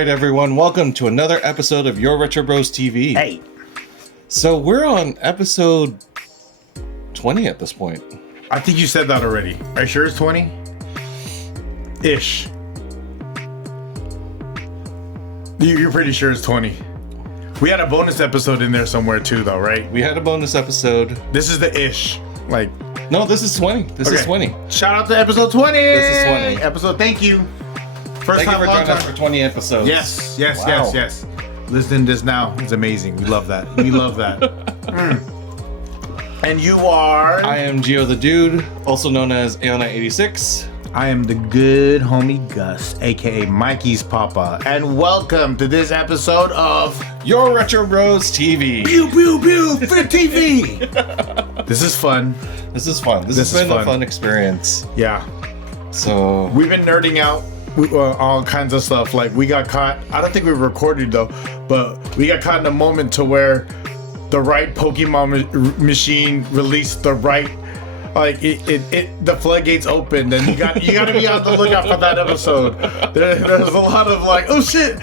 right, everyone. Welcome to another episode of Your Retro Bros TV. Hey. So we're on episode 20 at this point. I think you said that already. Are you sure it's 20? Ish. You're pretty sure it's 20. We had a bonus episode in there somewhere too, though, right? We had a bonus episode. This is the ish. Like, no, this is 20. This is 20. Shout out to episode 20. This is 20. Episode, thank you. First time, long time for 20 episodes. Yes. Wow. Listening to this now is amazing. We love that. And you are? I am Gio the Dude, also known as Aeonite86. I am the good homie Gus, aka Mikey's Papa, and welcome to this episode of Your Retro Bros TV. Pew pew pew for TV. This is fun. This has been a fun experience. Yeah. So we've been nerding out all kinds of stuff. Like we got caught. I don't think we recorded though, but we got caught in a moment to where the right Pokemon machine released the right. Like the floodgates opened, and you got to be on the lookout for that episode. There's a lot of like, oh shit.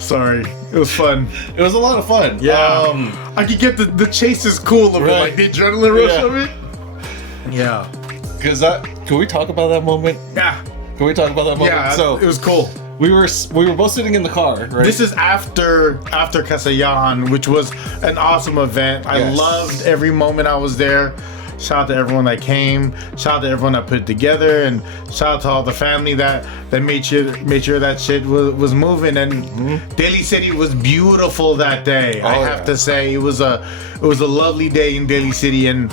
Sorry, it was fun. It was a lot of fun. Yeah, I could get the chase is cool of it, like the adrenaline rush of it. Yeah, because can we talk about that moment? Yeah, can we talk about that moment? Yeah, so it was cool. We were both sitting in the car, right? This is after Casayan, which was an awesome event. I loved every moment I was there. Shout out to everyone that came. Shout out to everyone that put it together, and shout out to all the family that made sure that shit was moving. And Daly City was beautiful that day. I have to say it was a lovely day in Daly City, and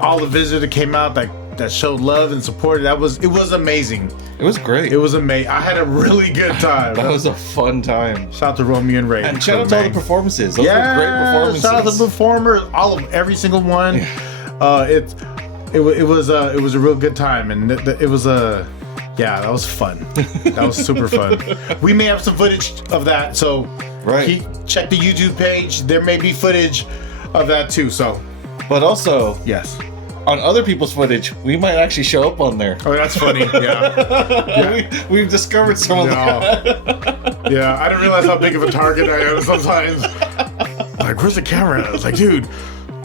all the visitors that came out that showed love and supported. It was amazing. It was great. It was amazing. I had a really good time. That was a fun time. Shout out to Romeo and Ray. And shout out to all the performances. Those were great performances. Shout out to the performers, every single one. It was a real good time, and that was fun. That was super fun. We may have some footage of that, so check the YouTube page. There may be footage of that too. So, but also yes. On other people's footage, we might actually show up on there. Oh, that's funny. Yeah. We've discovered some of that. Yeah, I didn't realize how big of a target I am sometimes. Like, where's the camera? I was like, dude,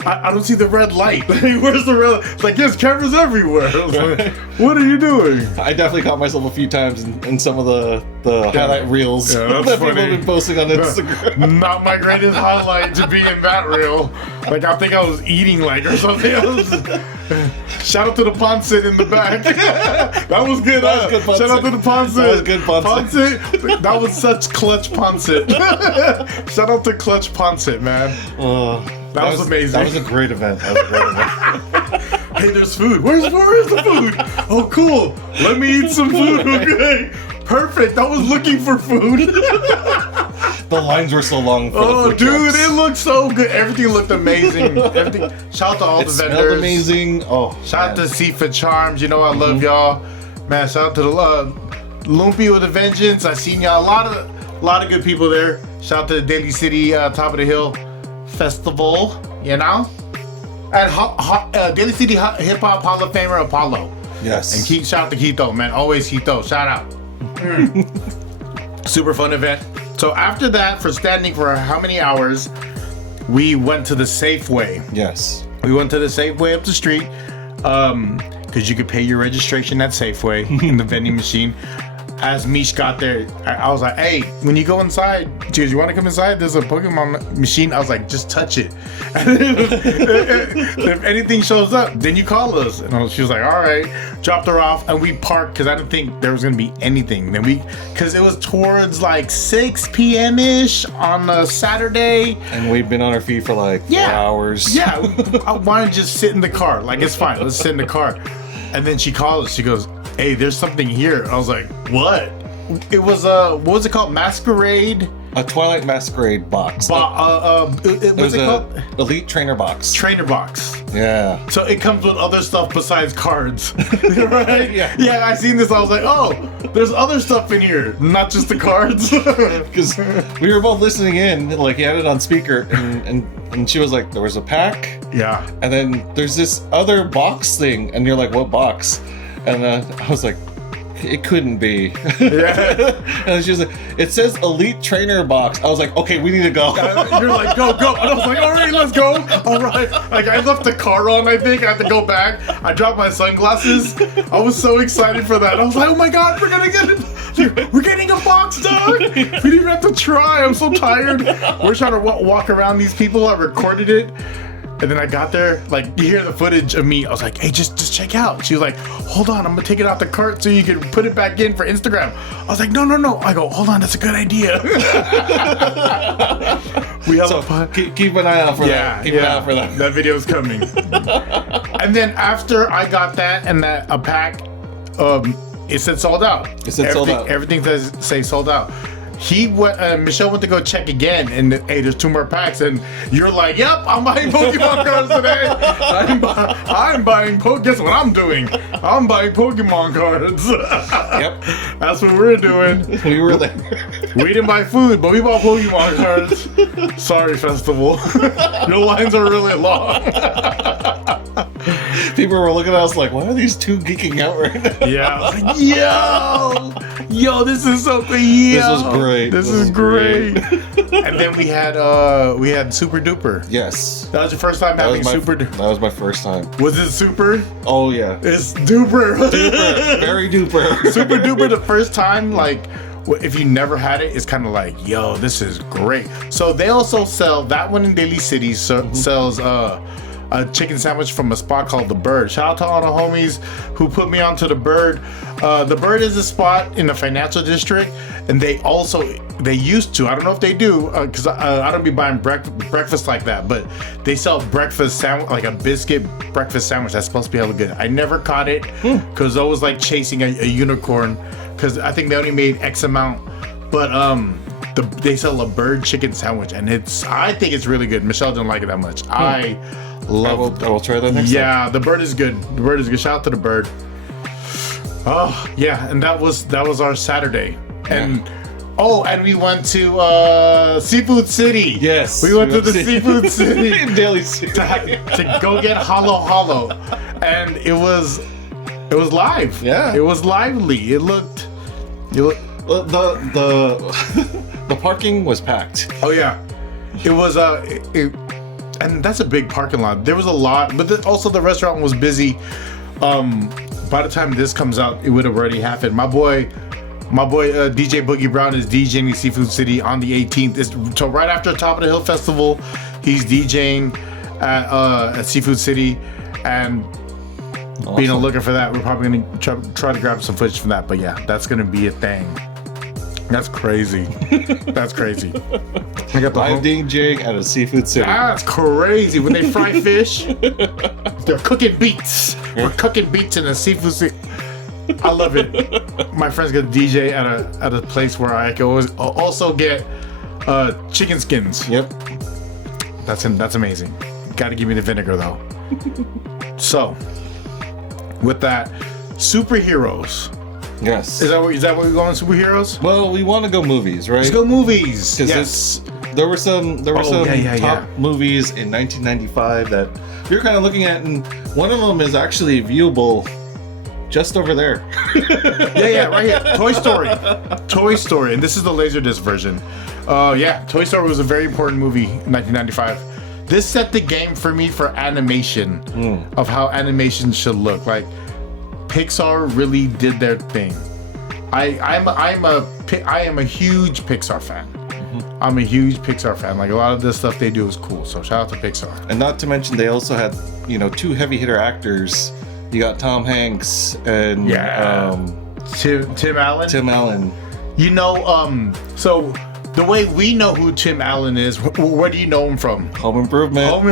I don't see the red light. Where's the red? It's like, there's cameras everywhere. I was like, what are you doing? I definitely caught myself a few times in some of the highlight reels that people have been posting on Instagram. Not my greatest highlight to be in that reel. Like, I think I was eating or something else. Shout out to the Ponset in the back. That was good. That was good. Shout out to the Ponset. That was good Ponset. That was such clutch Ponset. Shout out to Clutch Ponset, man. That was amazing. That was a great event. Hey, there's food. Where's the food? Oh, cool. Let me eat some food. Okay. Perfect. I was looking for food. The lines were so long. For dude, it looked so good. Everything looked amazing. Shout out to all the vendors. Smelled amazing. Oh, shout out to Seafood Charms. You know I love y'all, man. Shout out to the Lumpy with a Vengeance. I seen y'all. A lot of good people there. Shout out to the Daly City Top of the Hill Festival. You know, and Daly City Hip Hop Hall of Famer Apollo. Yes. And shout out to Quito, man. Always Quito. Shout out. Super fun event. So after that, for standing for how many hours, we went to the Safeway. Yes. We went to the Safeway up the street, because you could pay your registration at Safeway in the vending machine. As Mish got there, I was like, hey, when you go inside, you want to come inside? There's a Pokemon machine. I was like, just touch it. If anything shows up, then you call us. And she was like, all right. Dropped her off, and we parked because I didn't think there was going to be anything. Then because it was towards 6 p.m.-ish on a Saturday. And we've been on our feet for 4 hours. Yeah. I wanted to just sit in the car. It's fine. Let's sit in the car. And then she calls us. She goes, hey, there's something here. I was like, what? It was what was it called? Masquerade? A Twilight Masquerade box. What's it called? Elite Trainer Box. Trainer Box. Yeah. So it comes with other stuff besides cards. Right? Yeah, I seen this. I was like, oh, there's other stuff in here, not just the cards. Because we were both listening in, he had it on speaker, and she was like, there was a pack. Yeah. And then there's this other box thing, and you're like, what box? And I was like, it couldn't be. Yeah. And she was like, it says Elite Trainer Box. I was like, okay, we need to go. You're like, go. And I was like, all right, let's go. All right. Like, I left the car on, I think. I had to go back. I dropped my sunglasses. I was so excited for that. I was like, oh my God, we're going to get it. We're getting a box, dog. We didn't even have to try. I'm so tired. We're trying to walk around these people. I recorded it. And then I got there, like, you hear the footage of me. I was like, hey, just check out. She was like, hold on, I'm gonna take it out the cart so you can put it back in for Instagram. I was like, no. I go, hold on, that's a good idea. We have keep an eye out for that. Keep an eye out for that. That video's coming. And then after I got that and a pack, it said sold out. It said sold out. Everything does say sold out. Michelle went to go check again, and hey, there's 2 more packs, and you're like, yep, I'm buying Pokemon cards today. I'm buying Guess what I'm doing? I'm buying Pokemon cards. Yep. That's what we're doing. We were there. We didn't buy food, but we bought Pokemon cards. Sorry, Festival. Your lines are really long. People were looking at us like, why are these 2 geeking out right now? Yeah. I was like, yo, this is so cool. This was great. This is great. And then we had Super Duper. Yes. That was your first time having Super Duper. That was my first time. Was it Super? Oh yeah. It's Duper. Duper. Very duper. Super Duper the first time, like, if you never had it, it's kind of like, yo, this is great. So they also sell, that one in Daly City sells a chicken sandwich from a spot called The Bird. Shout out to all the homies who put me onto The Bird. The Bird is a spot in the financial district, and they used to, I don't know if they do, because I don't be buying breakfast like that, but they sell breakfast sandwich, like a biscuit breakfast sandwich that's supposed to be hella good. I never caught it, because I was like chasing a unicorn, because I think they only made X amount, but they sell a Bird chicken sandwich, and I think it's really good. Michelle didn't like it that much. I will try that next time. Yeah, The Bird is good. The Bird is good. Shout out to The Bird. Oh yeah, and that was our Saturday, and we went to Seafood City. Yes, we went to the Seafood City in Daly City to go get Halo, and it was live. Yeah, it was lively. It looked. The parking was packed. Oh yeah, it was and that's a big parking lot. There was a lot, but also the restaurant was busy. By the time this comes out, it would have already happened. My boy DJ Boogie Brown is DJing in Seafood City on the 18th. So right after Top of the Hill Festival, he's DJing at Seafood City, and awesome. Being looking for that, we're probably gonna try to grab some footage from that. But yeah, that's gonna be a thing. That's crazy. That's crazy. I got the DJing out of Seafood City. That's crazy. When they fry fish, they're cooking beets. We're cooking beets in a Seafood City. I love it. My friends get a DJ at a place where I can also get chicken skins. Yep. That's amazing. Got to give me the vinegar though. So, with that, superheroes. Yes. Is that where we're going, superheroes? Well, we want to go movies, right? Let's go movies. Because there were some top movies in 1995 that you're kind of looking at, and one of them is actually viewable just over there. yeah, right here. Toy Story, and this is the Laserdisc version. Toy Story was a very important movie in 1995. This set the game for me for animation of how animation should look. Like, Pixar really did their thing. I am a huge Pixar fan. Mm-hmm. I'm a huge Pixar fan. Like, a lot of the stuff they do is cool. So shout out to Pixar. And not to mention, they also had 2 heavy hitter actors. You got Tom Hanks and Tim Allen. Tim Allen. So the way we know who Tim Allen is, where do you know him from? Home Improvement.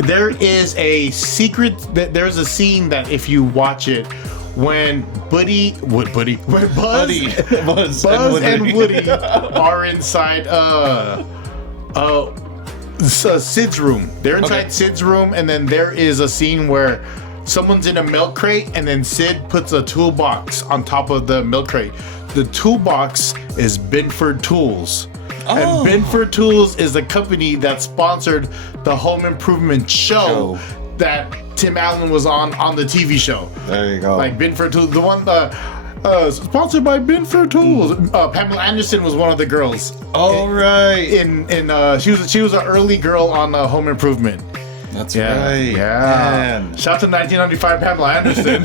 There is a secret. There's a scene that if you watch it, when Buzz and Woody are inside Sid's room. They're inside Sid's room, and then there is a scene where someone's in a milk crate, and then Sid puts a toolbox on top of the milk crate. The toolbox is Binford Tools. And Binford Tools is the company that sponsored the Home Improvement show. that Tim Allen was on the TV show. There you go. Like Binford Tools, the one sponsored by Binford Tools. Pamela Anderson was one of the girls. Oh, right. She was an early girl on Home Improvement. That's right. Yeah. Man. Shout out to 1995 Pamela Anderson.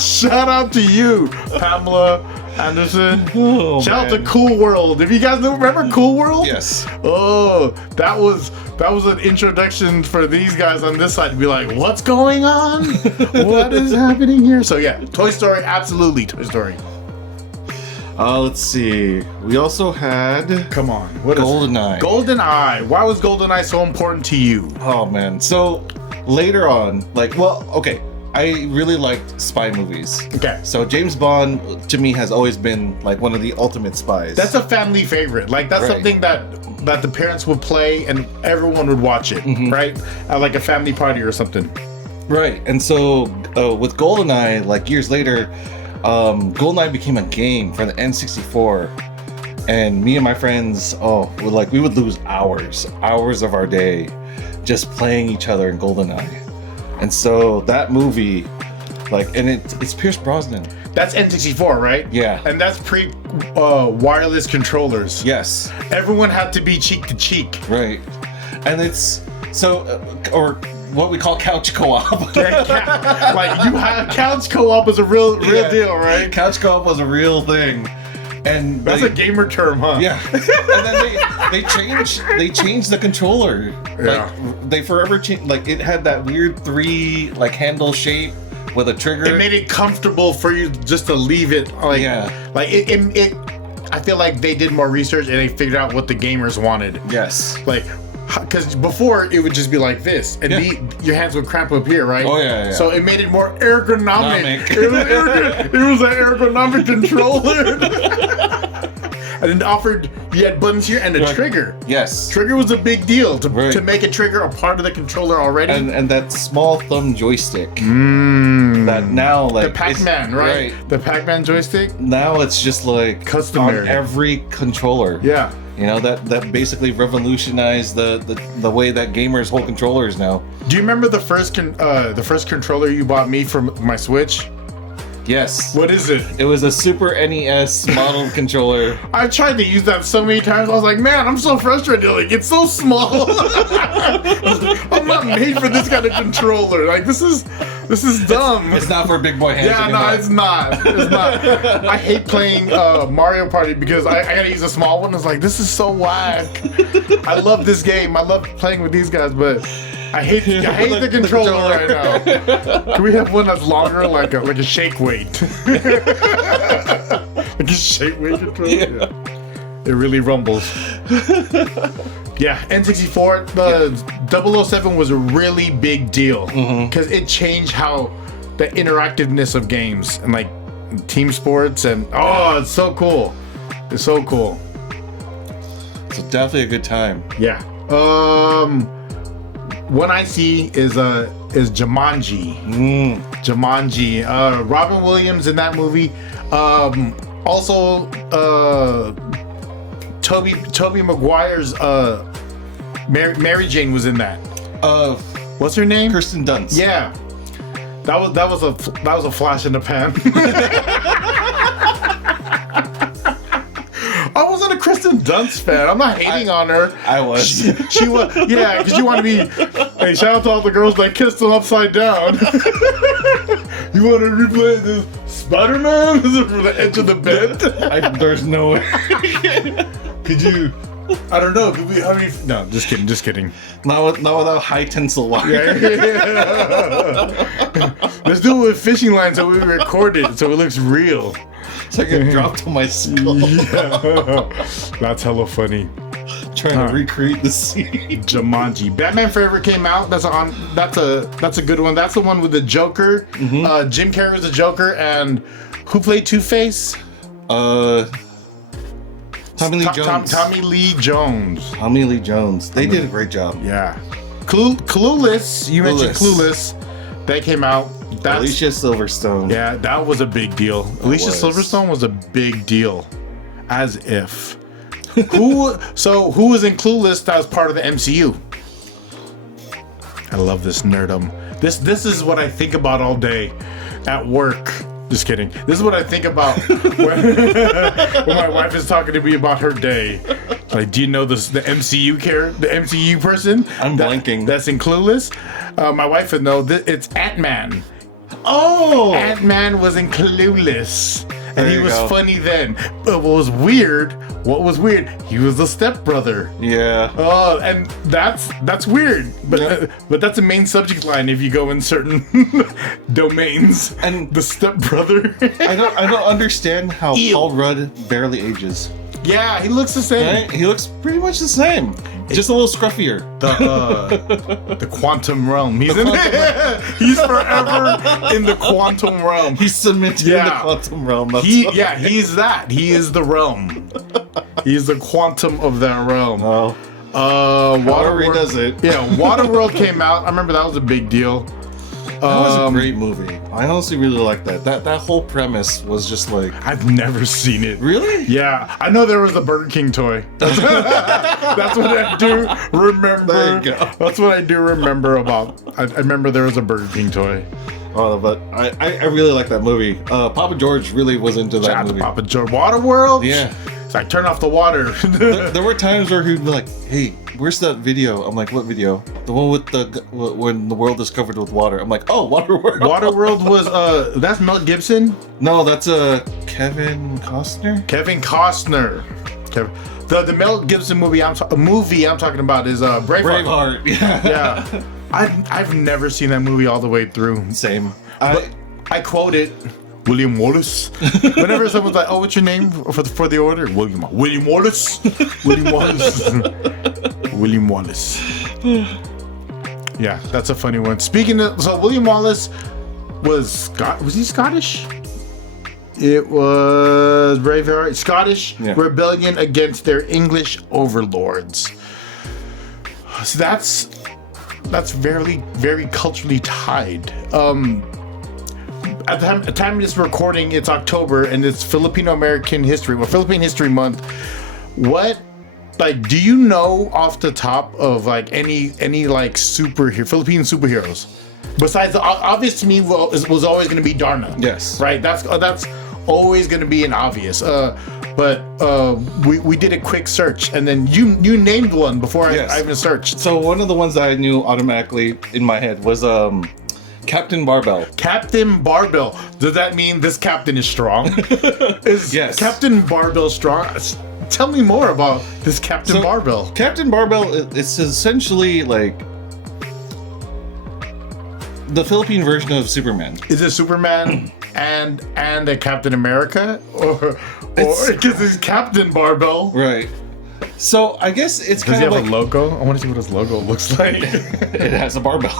Shout out to you, Pamela Anderson. Oh, Shout out to Cool World. If you guys remember Cool World? Yes. Oh, that was an introduction for these guys on this side to be like, what's going on? What is happening here? So yeah, Toy Story, absolutely Toy Story. Let's see. We also had... Come on. What is GoldenEye. GoldenEye. Why was GoldenEye so important to you? Oh, man. So, later on, okay, I really liked spy movies. Okay. So, James Bond, to me, has always been, one of the ultimate spies. That's a family favorite. That's something that the parents would play and everyone would watch it, right? At, a family party or something. Right. And so, with GoldenEye, years later... GoldenEye became a game for the N64, and me and my friends, we would lose hours of our day just playing each other in GoldenEye. And so that movie, and it's Pierce Brosnan. That's N64, right? Yeah. And that's pre wireless controllers. Yes. Everyone had to be cheek to cheek. Right. And it's or what we call couch co-op. You had couch co-op was a real deal, right? Couch co-op was a real thing, and that's a gamer term, huh? Yeah. And then they changed the controller. Yeah. They forever changed. It had that weird 3 handle shape with a trigger. It made it comfortable for you just to leave it. It. I feel like they did more research and they figured out what the gamers wanted. Yes. Because before it would just be like this, and your hands would cramp up here, right? Oh yeah. So it made it more ergonomic. It was an ergonomic controller, and it offered you had buttons here and a trigger. Yes, trigger was a big deal to make a trigger a part of the controller already. And that small thumb joystick. That now the Pac-Man, right? The Pac-Man joystick. Now it's just customary on every controller. Yeah. That basically revolutionized the way that gamers hold controllers now. Do you remember the first controller you bought me for my Switch? Yes. What is it? It was a Super NES model controller. I tried to use that so many times. I was like, man, I'm so frustrated. It's so small. I'm not made for this kind of controller. This is dumb. It's not for big boy hands. Yeah, anymore. No, it's not. It's not. I hate playing Mario Party because I gotta use a small one. It's this is so whack. I love this game. I love playing with these guys, but I hate the controller right now. Can we have one that's longer, like a shake weight? Like a shake weight controller? Yeah. It really rumbles. Yeah, N64, the 007 was a really big deal because it changed how the interactiveness of games and team sports and it's so cool. It's so cool. So definitely a good time. Yeah. One I see is Jumanji. Jumanji. Robin Williams in that movie. Also, Tobey Maguire's Mary Jane was in that. What's her name? Kirsten Dunst. Yeah. That was a flash in the pan. I wasn't a Kristen Dunst fan. I'm not hating on her. I was. She was. Yeah, because you want to be. Hey, shout out to all the girls that kissed him upside down. You want to replay this Spider-Man from the edge of the bed? There's no way. Could you? I don't know. Could we? How many? No, just kidding. Just kidding. Not without high tensile wire. Yeah. Let's do it with fishing lines so we record it so it looks real. So I get dropped on my skull. Yeah. That's hella funny. Trying to recreate the scene. Jumanji. Batman Forever came out. That's a good one. That's the one with the Joker. Jim Carrey was the Joker, and who played Two-Face? Tommy Lee Jones. Tommy Lee Jones. Tommy Lee Jones. They did a great job. Yeah. Clueless. You mentioned Clueless. That came out. Alicia Silverstone. Yeah, that was a big deal. Alicia Silverstone was a big deal. As if. Who was in Clueless that was part of the MCU? I love this nerdum. This is what I think about all day at work. Just kidding. This is what I think about when my wife is talking to me about her day. Like, do you know the MCU person? I'm blanking. That's in Clueless. My wife would know. It's Ant-Man. Oh! Ant-Man was in Clueless. And There he you was go. funny then. But what was weird, he was the stepbrother. Yeah. Oh, and that's weird. But Yeah. but that's a main subject line if you go in certain domains. And The stepbrother. I don't understand how Ew. Paul Rudd barely ages. Yeah, he looks the same. Right? He looks pretty much the same. Just a little scruffier. The quantum realm. He's he's forever in the quantum realm. He's cemented in the Yeah. quantum realm. That's He's that. He is the realm. He's the quantum of that realm. Oh, however he Waterworld does it. Yeah, Waterworld came out. I remember that was a big deal. That was a great movie. I honestly really like that. That whole premise was just like, I've never seen it. really? Yeah, I know there was a Burger King toy. That's what I do remember. There you go. That's what I do remember about. I remember there was a Burger King toy. Oh, but I really like that movie. Papa George really was into that Shout out to movie. Papa Joe. Waterworld? Yeah. It's like, turn off the water. There were times where he'd be like, "Hey, where's that video?" I'm like, "What video?" The one with when the world is covered with water. I'm like, "Oh, Waterworld." Waterworld was, that's Mel Gibson? No, that's Kevin Costner. Kevin Costner. The Mel Gibson movie I'm talking about is Braveheart. Braveheart. Yeah. Yeah. I've never seen that movie all the way through. Same. But I quote it, William Wallace. Whenever someone's like, "Oh, what's your name for the order?" William Wallace. William Wallace. William Wallace. Yeah, that's a funny one. Speaking of, so William Wallace was he Scottish? It was Braveheart, Scottish rebellion against their English overlords. So that's very, very culturally tied. At the time of this recording, it's October and it's Filipino American History, Philippine History Month. Do you know off the top of like any like Philippine superheroes? Besides, obvious to me was always going to be Darna. Yes. Right. That's always going to be an obvious. But we did a quick search, and then you named one before I even searched. So one of the ones that I knew automatically in my head was Captain Barbell. Captain Barbell. Does that mean this captain is strong? Yes. Captain Barbell strong? Tell me more about this Captain Barbell. Captain Barbell is essentially like the Philippine version of Superman. Is it Superman and a Captain America, or because it's Captain Barbell? Right. So I guess it's Does kind he of have like a logo? I want to see what his logo looks like. it has a barbell.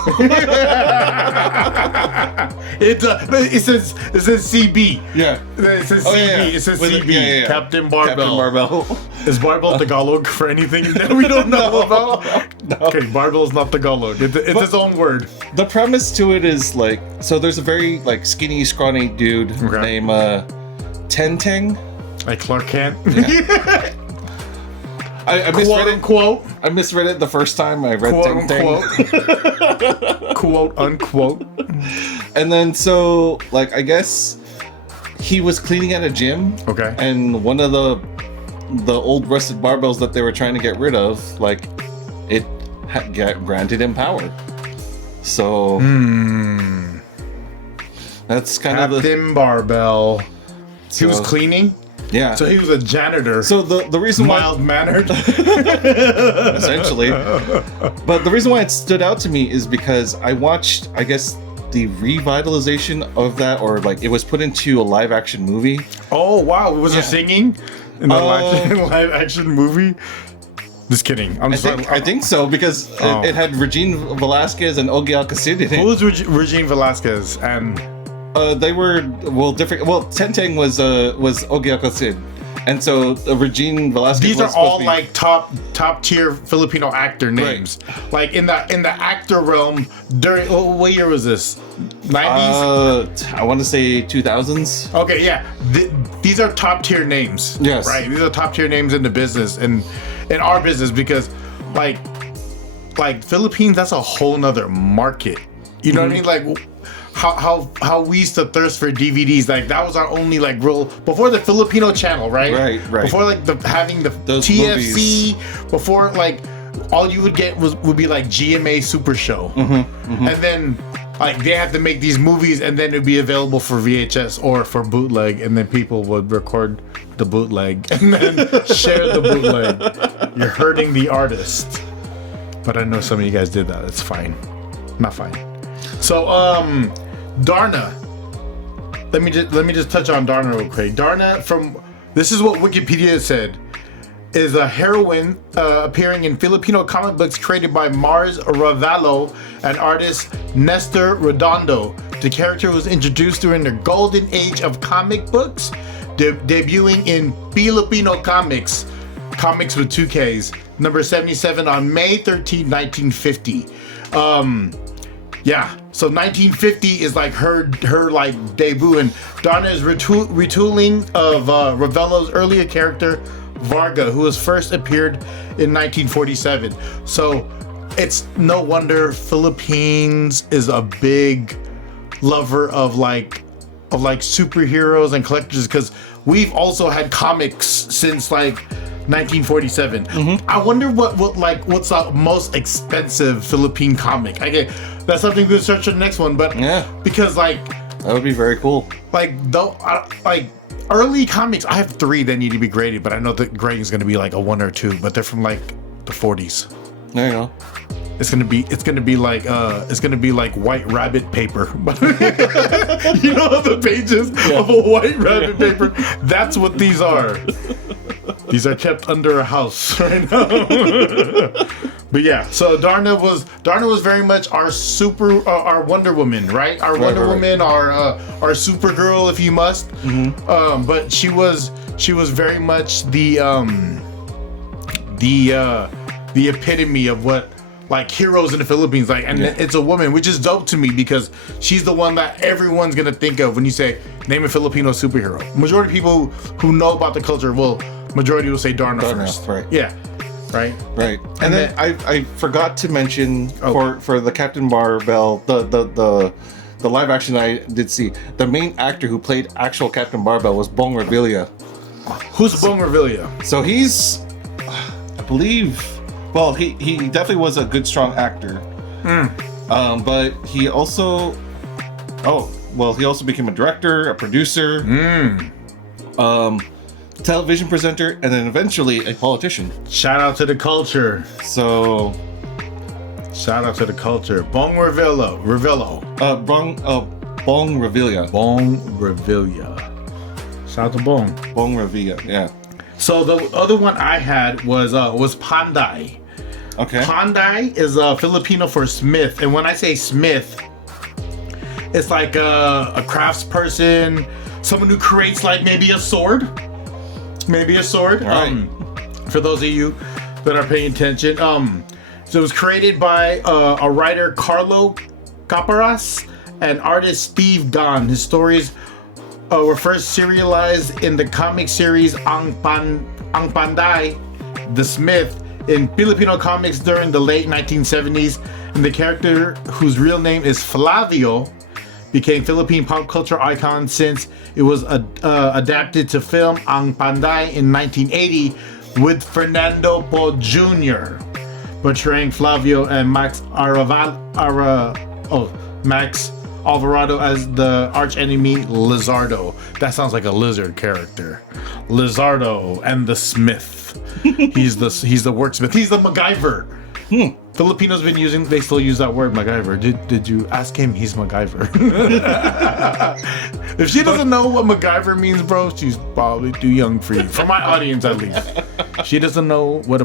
It says CB. Yeah. It says Oh, CB. yeah. It says With CB. yeah. Captain Barbell. Captain Barbell. Is Barbell Tagalog for anything that we don't know about? No. Okay, Barbell is not Tagalog. It's his own word. The premise to it is like, so there's a very like skinny, scrawny dude named Tenteng. Like Clark Kent. I misread it. Quote. I misread it the first time I read Quote Tenteng. unquote. Quote unquote. And then so like I guess he was cleaning at a gym. Okay. And one of the old rusted barbells that they were trying to get rid of, like it granted him power. So that's kind of Captain Barbell. He was So- cleaning. Yeah. So he was a janitor. So the reason why mild mannered. essentially, but the reason why it stood out to me is because I watched, I guess, the revitalization of that, or like it was put into a live action movie. Oh wow! Was there singing in the live action movie? Just kidding. I think so because it had Regine Velasquez and Ogie Alcacid in it. Who was Regine Velasquez and? They were different. Well, Tenteng was Ogie Alcacid, and so Regine Velasquez. These was are all supposed to be- like top tier Filipino actor names. Right. Like in the actor realm during what year was this? 90s. I want to say 2000s. Okay, yeah. These are top tier names. Yes. Right. These are top tier names in the business and in our business because like like Philippines, that's a whole nother market. You know what I mean? Like how we used to thirst for DVDs. Like that was our only like real before the Filipino channel, right? Right. Before like having the Those TFC, movies. before like all you would get would be like GMA Super Show, and then like they had to make these movies, and then it'd be available for VHS or for bootleg, and then people would record the bootleg and then share the bootleg. You're hurting the artist, but I know some of you guys did that. It's fine, not fine. So Darna. Let me just touch on Darna real quick. Darna, this is what Wikipedia said, is a heroine appearing in Filipino comic books created by Mars Ravalo and artist Nestor Redondo. The character was introduced during the golden age of comic books, debuting in Filipino comics with 2 Ks, number 77 on May 13, 1950. Yeah, so 1950 is like her like debut, and Darna is retooling of Ravello's earlier character Varga, who was first appeared in 1947. So it's no wonder Philippines is a big lover of superheroes and collectors, because we've also had comics since like 1947. I wonder what's the most expensive Philippine comic. That's something we'll search for the next one, but yeah, because like that would be very cool. Like though, like early comics, I have 3 that need to be graded, but I know the grading is going to be like a 1 or 2, but they're from like the 40s. There you go. It's gonna be like White Rabbit paper. You know the pages of a White Rabbit paper? That's what these are. These are kept under a house right now. But yeah, so Darna was very much our our Wonder Woman, right? Our Wonder Woman, our Supergirl, if you must. But she was very much the epitome of what like heroes in the Philippines, like, and it's a woman, which is dope to me because she's the one that everyone's gonna think of when you say name a Filipino superhero. Majority of people who know about the culture majority will say Darna first. Right. Yeah. Right. And then I forgot to mention for the Captain Marvel, the live action I did see, the main actor who played actual Captain Marvel was Bong Revilla. Who's Bong Revilla? So he's, I believe, well, he definitely was a good, strong actor. But he also, he also became a director, a producer, television presenter, and then eventually a politician. Shout out to the culture. So, shout out to the culture. Bong Revilla. Bong Revilla. Bong Revilla. Shout out to Bong. Bong Revilla, yeah. So the other one I had was Panday. Okay. Panday is Filipino for smith, and when I say smith, it's like a craftsperson, someone who creates like maybe a sword. Right. For those of you that are paying attention, so it was created by a writer, Carlo Caparas, and artist Steve Don. His stories were first serialized in the comic series Ang Panday, the Smith, in Filipino comics during the late 1970s, and the character, whose real name is Flavio, became Philippine pop culture icon since it was adapted to film Ang Panday in 1980 with Fernando Po Jr. portraying Flavio and Max Alvarado as the archenemy Lizardo. That sounds like a lizard character. Lizardo and the Smith. He's the worksmith. He's the MacGyver. Filipinos they still use that word, MacGyver. Did you ask him? He's MacGyver. If she doesn't know what MacGyver means, bro, she's probably too young for you. For my audience, at least. She doesn't know what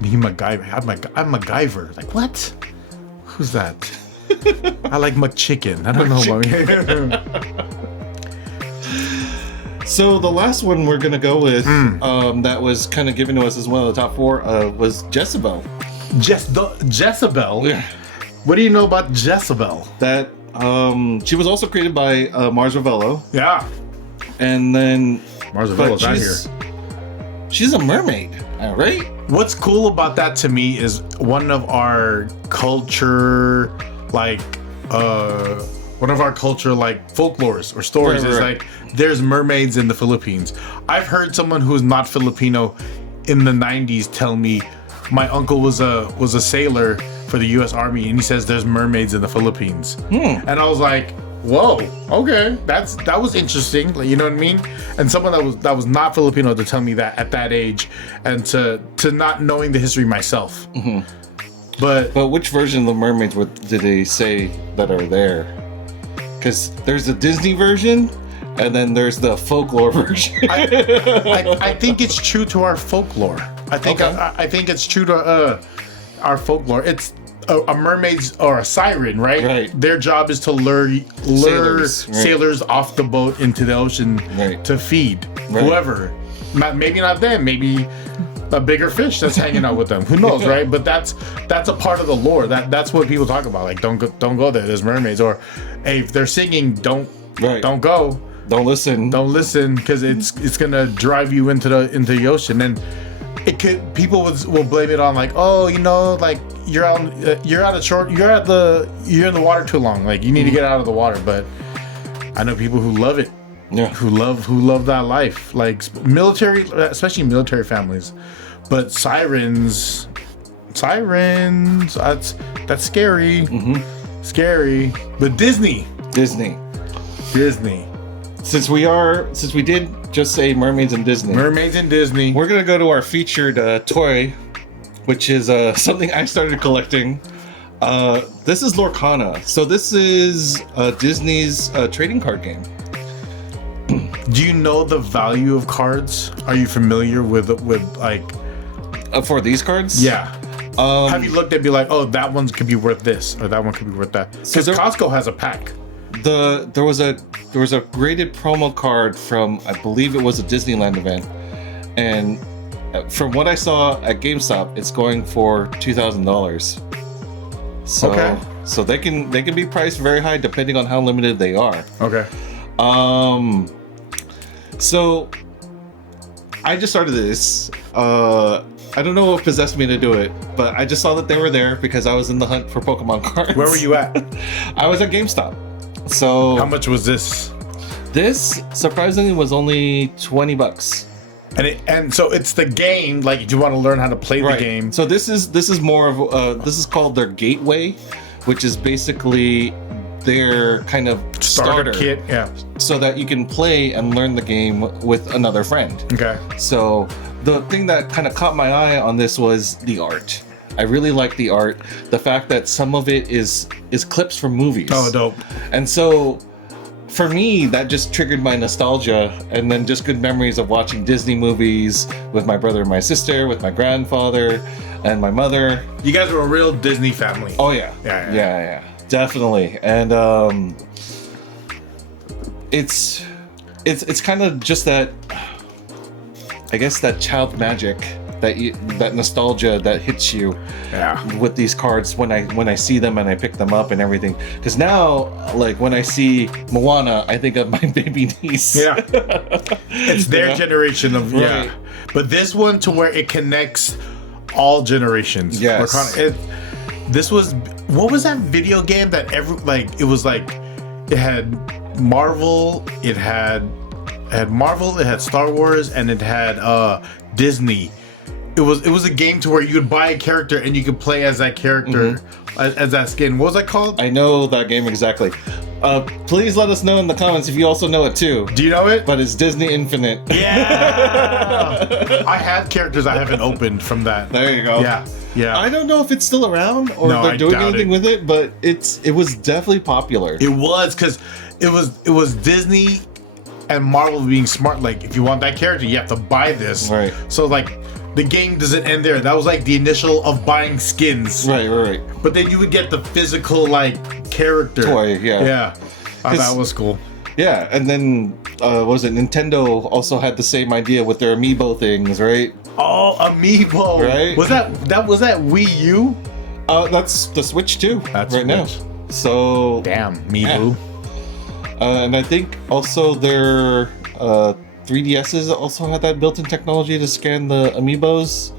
MacGyver. I'm MacGyver. Like, what? Who's that? I like McChicken. I don't know about So the last one we're gonna go with, that was kind of given to us as one of the top 4, was Jezebel. Jezebel? Yeah. What do you know about Jezebel? That she was also created by Mars Ravello. Yeah. And then Mars Ravello's out here. she's a mermaid, right? What's cool about that to me is one of our culture, like folklores or stories is like there's mermaids in the Philippines. I've heard someone who's not Filipino in the 90s tell me my uncle was a sailor for the U.S. Army, and he says there's mermaids in the Philippines. And I was like, whoa, okay, that was interesting. Like, you know what I mean? And someone that was not Filipino to tell me that at that age, and to not knowing the history myself. But which version of the mermaids did they say that are there? Because there's the Disney version, and then there's the folklore version. I think it's true to our folklore. I think it's true to our folklore. It's a mermaid's or a siren, right? Right. Their job is to lure sailors off the boat into the ocean to feed whoever. Maybe not them. Maybe a bigger fish that's hanging out with them. Who knows, right? But that's a part of the lore. That's what people talk about. Like, don't go there. There's mermaids. Or, hey, if they're singing, don't go. Don't listen. Don't listen, because it's gonna drive you into the ocean. And people will blame it on, like, oh, you know, like you're in the water too long. Like, you need to get out of the water. But I know people who love it. Yeah. Who love that life, like military, especially military families. But sirens, that's scary. Scary. But Disney. Since we did just say mermaids and Disney, we're gonna go to our featured toy, which is something I started collecting. This is Lorcana. So this is Disney's trading card game. Do you know the value of cards? Are you familiar with like for these cards? Yeah. Have you looked at be like, oh, that one could be worth this, or that one could be worth that? Because Costco has a pack. There was a graded promo card from, I believe it was a Disneyland event, and from what I saw at GameStop, it's going for $2,000. So they can be priced very high depending on how limited they are. Okay. So I just started this. I don't know what possessed me to do it, but I just saw that they were there because I was in the hunt for Pokemon cards. Where were you at? I was at GameStop. So how much was this? This surprisingly was only $20. And so it's the game. Like, if you want to learn how to play the game. So this is more of this is called their gateway, which is basically their kind of starter kit, yeah, so that you can play and learn the game with another friend. Okay. So the thing that kind of caught my eye on this was the art. I really like the art. The fact that some of it is clips from movies. Oh, dope. And so for me, that just triggered my nostalgia, and then just good memories of watching Disney movies with my brother and my sister, with my grandfather and my mother. You guys were a real Disney family. Oh yeah. Yeah. Definitely. And it's kind of just that, I guess, that child magic, that nostalgia that hits you with these cards when I see them and I pick them up and everything. Because now, like, when I see Moana, I think of my baby niece. Yeah. It's their generation of But this one, to where it connects all generations. Yes. What was that video game that it had Marvel, it had Star Wars, and it had Disney. It was a game to where you could buy a character and you could play as that character, as that skin. What was that called? I know that game exactly. Please let us know in the comments if you also know it too. Do you know it? But it's Disney Infinite. Yeah. I have characters I haven't opened from that. There you go. Yeah. I don't know if it's still around or if they're doing anything with it, but it was definitely popular. It was, because it was Disney and Marvel being smart. Like, if you want that character, you have to buy this. Right. So, like, the game doesn't end there. That was like the initial of buying skins. Right. But then you would get the physical, like, character. Toy, yeah. Yeah. That was cool. Yeah, and then Nintendo also had the same idea with their amiibo things, right? Oh, amiibo. Right? Was that Wii U? That's the Switch too. That's right now. So damn, amiibo. Yeah. And I think also their 3DSs also had that built-in technology to scan the amiibos.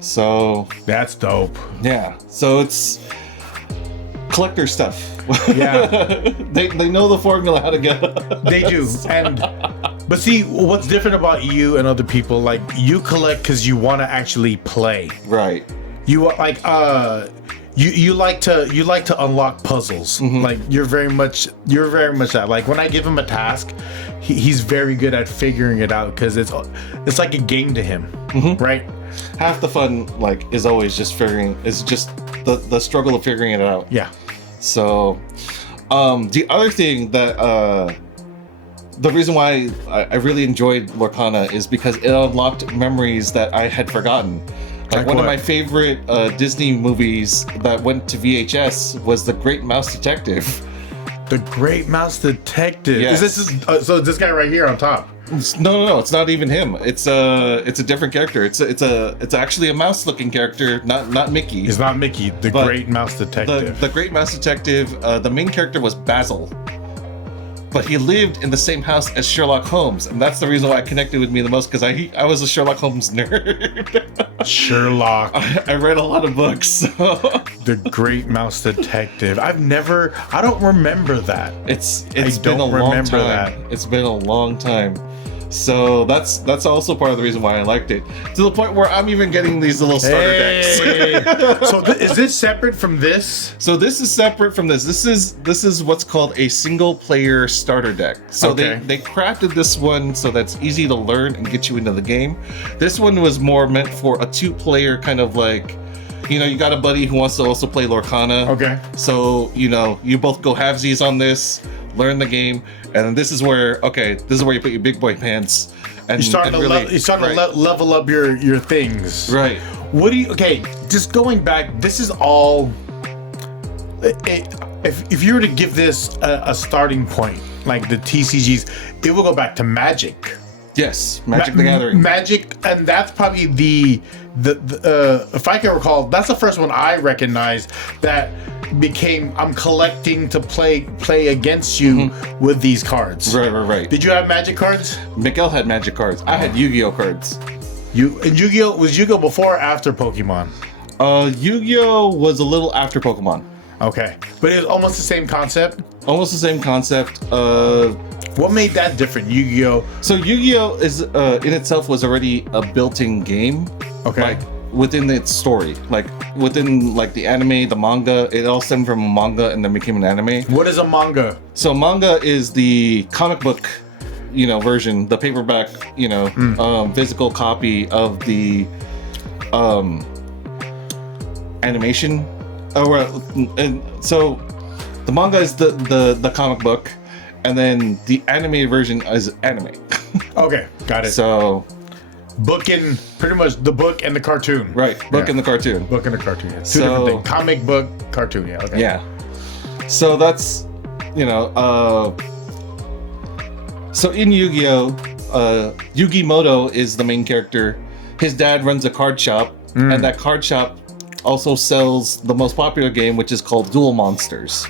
So that's dope. Yeah. So it's collector stuff. Yeah. they know the formula how to get. They do. But see, what's different about you and other people, like you collect because you want to actually play. Right. You like you like to unlock puzzles. Like you're very much that. Like when I give him a task, he's very good at figuring it out because it's like a game to him, right? Half the fun is always just the struggle of figuring it out. Yeah. So, the other thing that the reason why I really enjoyed Lorcana is because it unlocked memories that I had forgotten. Like one of my favorite Disney movies that went to VHS was The Great Mouse Detective. The Great Mouse Detective. Yes. Is this so this guy right here on top? No, it's not even him. It's a different character. It's actually a mouse-looking character, not Mickey. It's not Mickey. The Great Mouse Detective. The Great Mouse Detective. The main character was Basil, but he lived in the same house as Sherlock Holmes, and that's the reason why it connected with me the most because I was a Sherlock Holmes nerd. Sherlock. I read a lot of books. So. The Great Mouse Detective. I don't remember that. It's been a long time. It's been a long time. So that's also part of the reason why I liked it. To the point where I'm even getting these little starter decks. So is this separate from this? So this is separate from this. This is what's called a single player starter deck. So okay. they crafted this one so that's easy to learn and get you into the game. This one was more meant for a 2-player kind of like, you got a buddy who wants to also play Lorcana. Okay. So, you both go halvesies on this, learn the game, and then this is where you put your big boy pants. And you're starting to level up your things. Right. Just going back, this is all... If you were to give this a starting point, like the TCGs, it will go back to Magic. Yes, Magic the Gathering. Magic, and that's probably the if I can recall, that's the first one I recognized that became I'm collecting to play against you with these cards. Right. Did you have Magic cards? Miguel had Magic cards. I had Yu-Gi-Oh cards. Yu-Gi-Oh was Yu-Gi-Oh before or after Pokemon? Yu-Gi-Oh was a little after Pokemon. Okay, but it was almost the same concept. Almost the same concept. What made that different, Yu-Gi-Oh? So Yu-Gi-Oh is in itself was already a built-in game. Okay. Like within its story, like within the anime, the manga, it all stemmed from a manga and then became an anime. What is a manga? So manga is the comic book, version, the paperback, physical copy of the animation. And so the manga is the comic book, and then the animated version is anime. Okay, got it. So pretty much the book and the cartoon. Right, book and the cartoon. Book and the cartoon, yeah. Two different things. Comic book, cartoon, yeah, okay. Yeah. So that's, so in Yu-Gi-Oh, Yu-Gi-Moto is the main character. His dad runs a card shop, and that card shop also sells the most popular game, which is called Duel Monsters.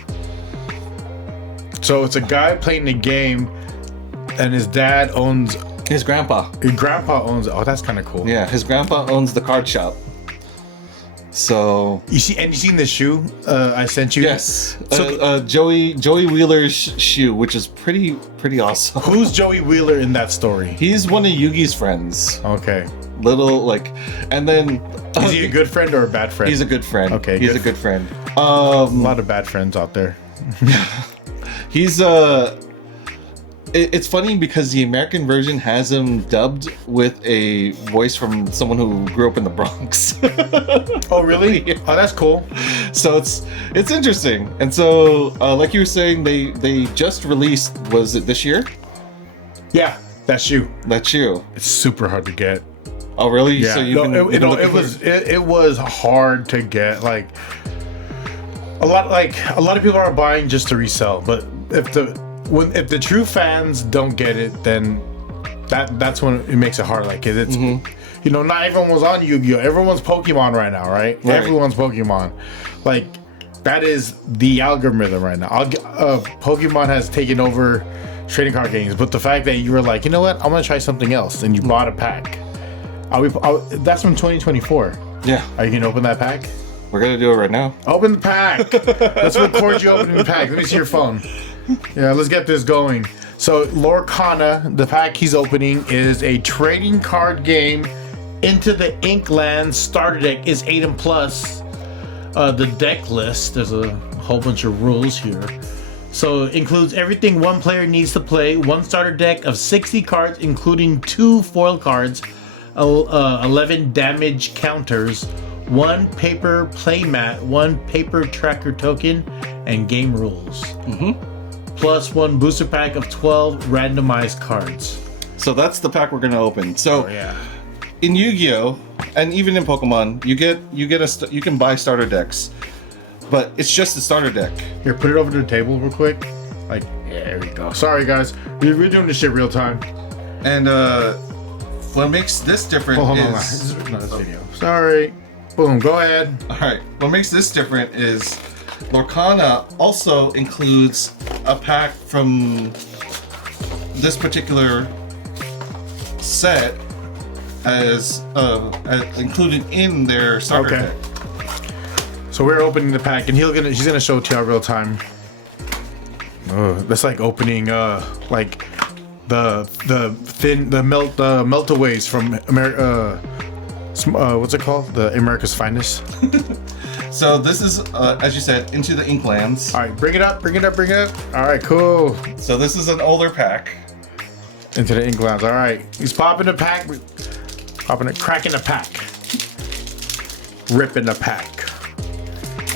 So it's a guy playing the game, and his dad owns... His grandpa. His grandpa owns it. Oh, that's kind of cool. Yeah, his grandpa owns the card shop. So... You seen this shoe I sent you? Yes. So Joey Wheeler's shoe, which is pretty awesome. Who's Joey Wheeler in that story? He's one of Yugi's friends. Okay. And then... Is he a good friend or a bad friend? He's a good friend. Okay, he's a good friend. A lot of bad friends out there. He's it's funny because the American version has him dubbed with a voice from someone who grew up in the Bronx. Oh, really? Yeah. Oh, that's cool. So it's interesting. And so, like you were saying, they just released. Was it this year? Yeah, that shoe. That shoe. It's super hard to get. Oh, really? Yeah. So it was hard to get. Like a lot of people are buying just to resell. But if the true fans don't get it, then that's when it makes it hard. Like it's not everyone was on Yu-Gi-Oh. Everyone's Pokemon right now, right? Everyone's Pokemon. Like that is the algorithm right now. Pokemon has taken over trading card games. But the fact that you were like, you know what, I'm gonna try something else, and you bought a pack. That's from 2024. Yeah. Are you gonna open that pack? We're gonna do it right now. Open the pack. Let's record you opening the pack. Let me see your phone. Yeah, let's get this going. So Lorcana, the pack he's opening is a trading card game. Into the Inkland starter deck is 8 and plus. The deck list, there's a whole bunch of rules here. So it includes everything one player needs to play. One starter deck of 60 cards, including 2 foil cards, 11 damage counters, 1 paper playmat, 1 paper tracker token, and game rules. Plus 1 booster pack of 12 randomized cards. So that's the pack we're gonna open. So in Yu-Gi-Oh, and even in Pokemon, you can buy starter decks, but it's just a starter deck. Here, put it over to the table real quick. Like, yeah, there we go. Sorry guys, we're doing this shit real time. And what makes this different hold on. is This is another video. Sorry. Boom. Go ahead. all right. What makes this different is Lorcana also includes a pack from this particular set as included in their starter deck. So we're opening the pack, and he's gonna show it to y'all real time. Oh, that's like opening like the meltaways from America. What's it called? The America's Finest. So this is, as you said, Into the Inklands. All right, bring it up. All right, cool. So this is an older pack. Into the Inklands. All right, he's popping the pack. Cracking the pack. Ripping the pack.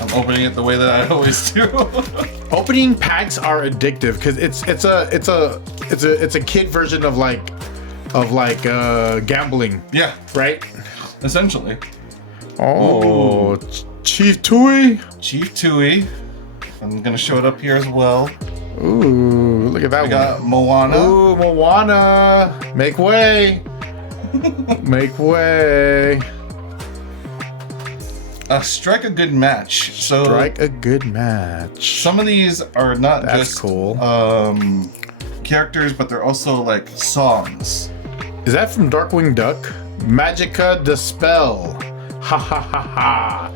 I'm opening it the way that I always do. Opening packs are addictive because it's a kid version of gambling. Yeah, Right? essentially. Oh, Chief Tui. Chief Tui. I'm gonna show it up here as well. Ooh, look at that We got Moana. Ooh, Moana. Make way. Make way. Strike a good match. So Strike a good match. some of these are not That's just cool. characters, but they're also like songs. Is that from Darkwing Duck? Magica Dispel. Ha ha ha ha.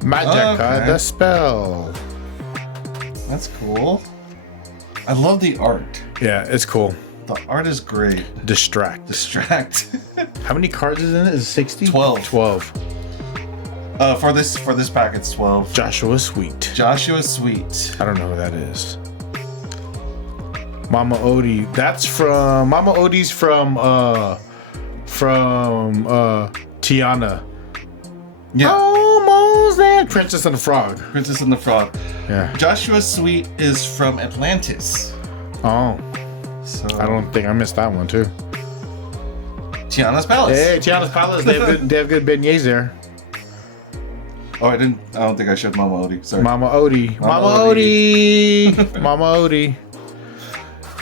Magica Okay. Dispel. That's cool. I love the art. Yeah, it's cool. The art is great. Distract. Distract. How many cards is in it? Is it 60? 12. 12. For this pack, it's 12. Joshua Sweet. Joshua Sweet. I don't know who that is. Mama Odie. That's from Mama Odie's from Tiana. Yeah. Almost there. Princess and the Frog. Princess and the Frog. Yeah. Joshua Sweet is from Atlantis. Oh, So I don't think I missed that one too. Tiana's Palace. Hey, Tiana's Palace. They have good beignets there. Oh, I don't think I showed Mama Odie. Sorry. Mama Odie. Mama Mama Odie. Mama Odie.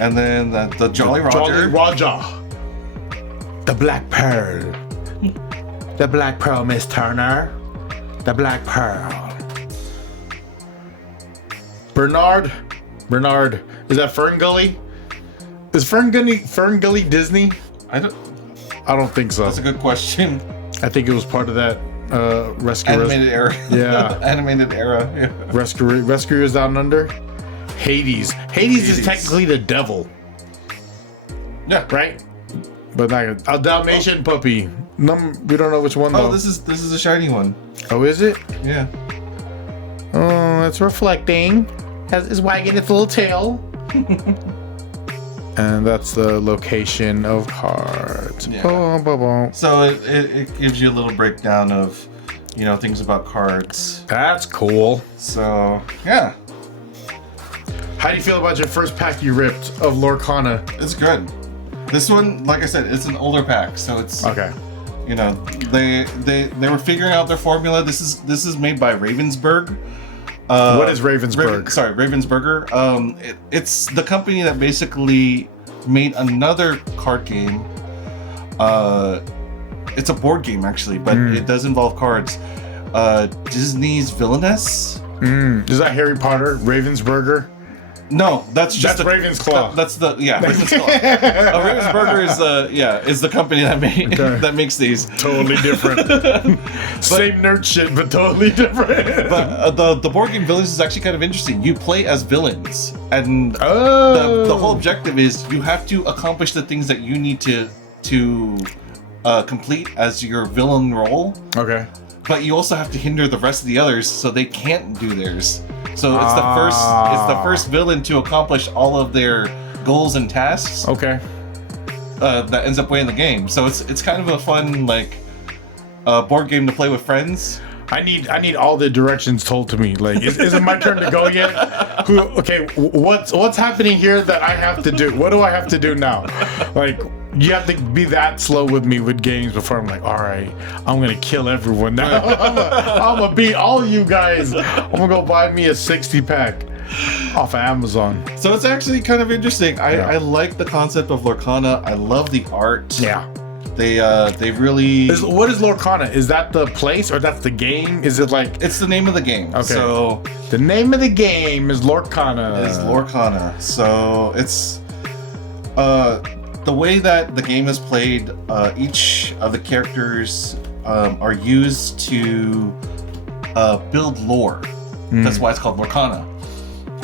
And then the Jolly Roger. Jolly Roger. The Black Pearl. The Black Pearl, Miss Turner. The Black Pearl. Bernard. Is that Fern Gully? Is Fern Gully Disney? I don't think so. That's a good question. I think it was part of that rescue. Animated era. Yeah. Animated era. Yeah. Rescuers Down Under. Hades is technically the devil, Yeah. right? But not a Dalmatian puppy. We don't know which one though. Oh, this is a shiny one. Oh, is it? Yeah. Oh, it's reflecting. Has its wagging its little tail. And that's the location of cards. Yeah. Boom, boom, boom. So it gives you a little breakdown of, things about cards. That's cool. So yeah, How do you feel about your first pack you ripped of Lorcana? it's good. This one, like I said, it's an older pack, so it's Okay. they were figuring out their formula. This is made by Ravensburg. What is Ravensburg? Ravensburger. It's the company that basically made another card game. It's a board game actually, but it does involve cards. Disney's Villainous. Is that Harry Potter? Ravensburger? No, that's just Raven's Claw. That's the Raven's Claw. Raven's Burger is the company that makes these. Totally different. Same nerd shit, but totally different. But the board game Villains is actually kind of interesting. You play as villains, and the whole objective is you have to accomplish the things that you need to complete as your villain role. Okay. But you also have to hinder the rest of the others so they can't do theirs. So it's the first villain to accomplish all of their goals and tasks. Okay. That ends up winning the game. So it's kind of a fun board game to play with friends. I need all the directions told to me. Like, is it my turn to go yet? Okay, what's happening here that I have to do? What do I have to do now? Like, you have to be that slow with me with games before I'm like, all right, I'm gonna kill everyone now. I'm gonna beat all you guys. I'm gonna go buy me a 60-pack off of Amazon. So it's actually kind of interesting. I like the concept of Lorcana. I love the art. Yeah. They really. What is Lorcana? Is that the place or that's the game? Is it like? It's the name of the game. Okay. So the name of the game is Lorcana. So it's the way that the game is played. Each of the characters are used to build lore. That's why it's called Lorcana.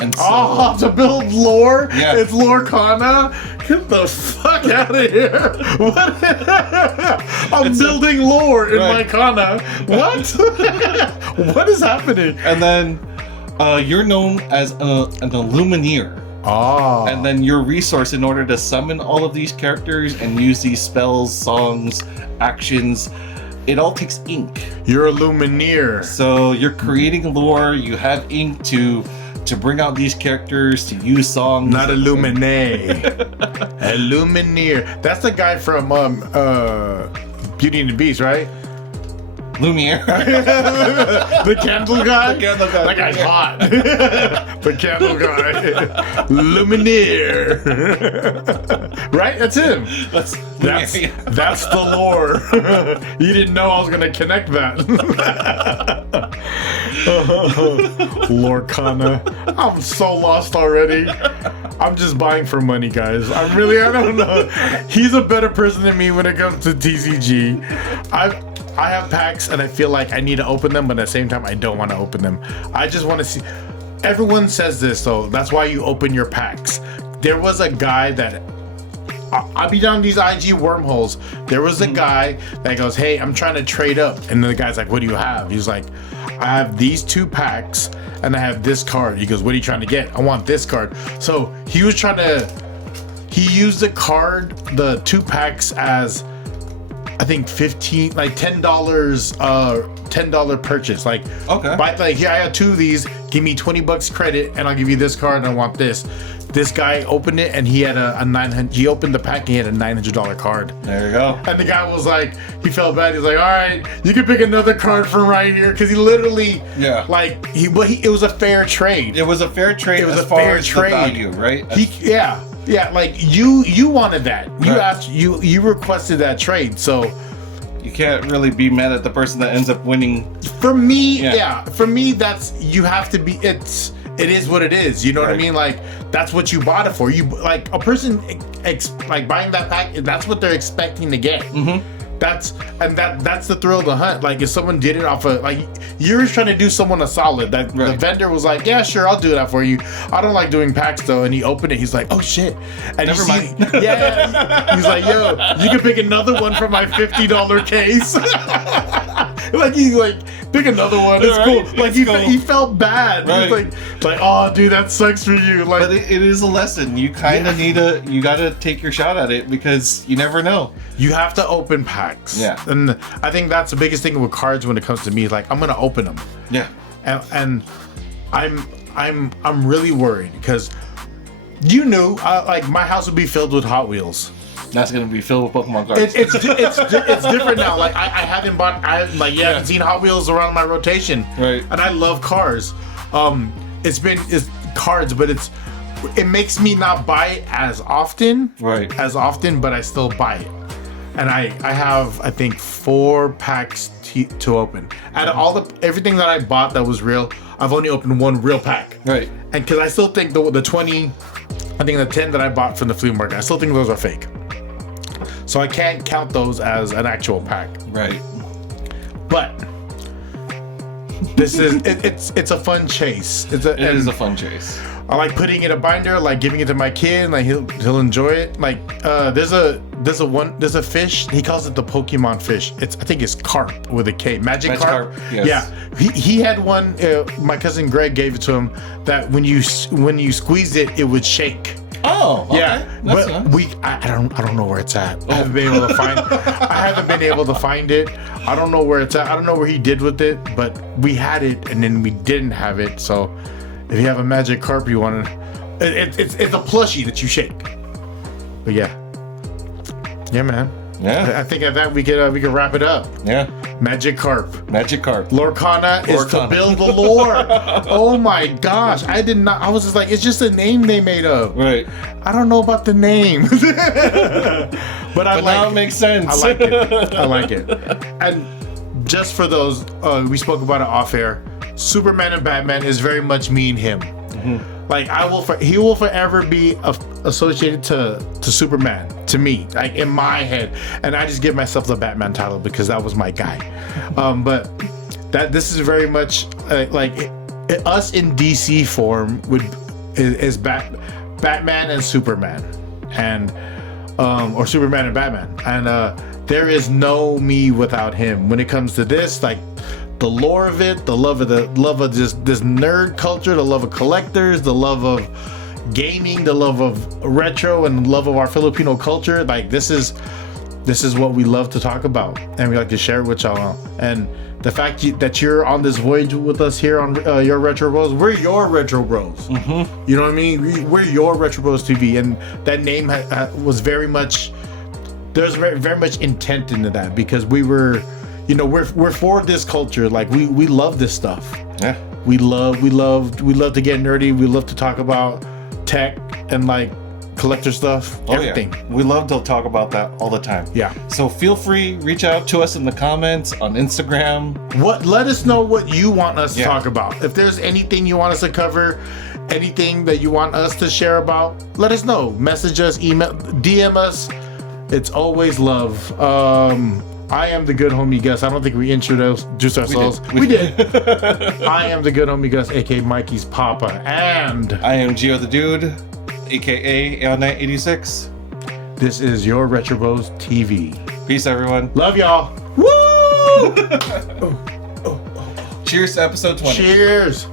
And so, to build lore? Yeah. It's Lorcana? Get the fuck out of here. What? I'm building lore in my Kana. What? What is happening? And then you're known as an Illumineer. Oh. And then your resource in order to summon all of these characters and use these spells, songs, actions, it all takes ink. You're a Lumineer. So you're creating lore, you have ink to bring out these characters, to use songs. Not a Lumine. A Lumineer. That's the guy from Beauty and the Beast, right? Lumiere. The candle guy? The candle guy. That guy's hot. The candle guy. Lumineer. Right? That's him. That's the lore. You didn't know I was going to connect that. Lorcana. I'm so lost already. I'm just buying for money, guys. I don't know. He's a better person than me when it comes to TCG. I have packs and I feel like I need to open them, but at the same time, I don't want to open them. I just want to see. Everyone says this, though. That's why you open your packs. There was a guy that. I'll be down these IG wormholes. There was a guy that goes, hey, I'm trying to trade up. And then the guy's like, what do you have? He's like, I have these 2 packs and I have this card. He goes, what are you trying to get? I want this card. So he was trying to. He used the card, the 2 packs as. I think $10 $10 purchase. Like, okay. Here, I have 2 of these. Give me $20 credit, and I'll give you this card, and I want this. This guy opened it, and he had a $900. He opened the pack, and he had a $900 card. There you go. And the guy was like, he felt bad. He's like, all right, you can pick another card from right here, because he literally, it was a fair trade. It was a fair trade. It was a fair trade. Value, right? Yeah, like you wanted that. You asked, you requested that trade, so you can't really be mad at the person that ends up winning. For me, for me, that's you have to be. It is what it is. You know what I mean? Like that's what you bought it for. You like a person like buying that pack. That's what they're expecting to get. Mm-hmm. That's the thrill of the hunt. Like if someone did it off of like you're trying to do someone a solid. That the vendor was like, yeah, sure, I'll do that for you. I don't like doing packs though. And he opened it. He's like, oh shit. And never mind. Yeah. He's like, yo, you can pick another one from my $50 case. Like he's like, pick another one. It's cool. Like he felt bad. He's like, oh, dude, that sucks for you. Like, but it is a lesson. You kind of you got to take your shot at it because you never know. You have to open packs. Yeah, and I think that's the biggest thing with cards when it comes to me. Like, I'm gonna open them. Yeah, and I'm really worried because you knew like my house would be filled with Hot Wheels. That's gonna be filled with Pokemon cards. It's different now. Like I haven't bought. I haven't seen Hot Wheels around my rotation. Right. And I love cars. It's cards, but it makes me not buy it as often. Right. But I still buy it. And I have I think 4 packs to open. Out of everything that I bought that was real, I've only opened 1 real pack. Right. And because I still think the 20, I think the 10 that I bought from the flea market, I still think those are fake. So I can't count those as an actual pack. Right. But this is it's a fun chase. It is a fun chase. I like putting it in a binder, like giving it to my kid, like he'll enjoy it. Like there's a fish. He calls it the Pokemon fish. I think it's carp with a K. Magic carp. Yes. Yeah. He had one. My cousin Greg gave it to him. That when you squeezed it, it would shake. Oh, okay. Yeah, That's but nice. I don't know where it's at. I haven't been able to find. I haven't been able to find it. I don't know where it's at. I don't know where he did with it, but we had it and then we didn't have it. So if you have a magic carp, you want to. It's a plushie that you shake. But yeah, man. Yeah. I think at that we could wrap it up. Yeah. Magic carp. Magic carp. Lorcana is to build the lore. Oh my gosh. I did not. I was just like, it's just a name they made up. Right. I don't know about the name. But now it makes sense. I like it. And just for those, we spoke about it off air. Superman and Batman is very much me and him. Mm-hmm. Like he will forever be associated to Superman, to me, like in my head, and I just give myself the Batman title because that was my guy. But this is very much us in DC form is Batman and Superman, and or Superman and Batman, and there is no me without him when it comes to this. Like the lore of it, the love of just this nerd culture, the love of collectors, the love of gaming, the love of retro, and love of our Filipino culture. Like this is what we love to talk about, and we like to share it with y'all. And the fact that you're on this voyage with us here on your Retro Bros, we're your Retro Bros. Mm-hmm. You know what I mean? We're your Retro Bros TV, and that name was very much. There's very much intent into that because we were. You know, we're for this culture. Like we love this stuff. Yeah. We love to get nerdy. We love to talk about tech and like collector stuff. Everything. Yeah. We love to talk about that all the time. Yeah. So feel free, reach out to us in the comments on Instagram. Let us know what you want us to talk about. If there's anything you want us to cover, anything that you want us to share about, let us know. Message us, email, DM us. It's always love. I am the good homie Gus. I don't think we introduced ourselves. We did. I am the good homie Gus, aka Mikey's Papa, and I am Gio the Dude, aka L986. This is your Retro Bros TV. Peace, everyone. Love y'all. Woo! Cheers to episode 20. Cheers.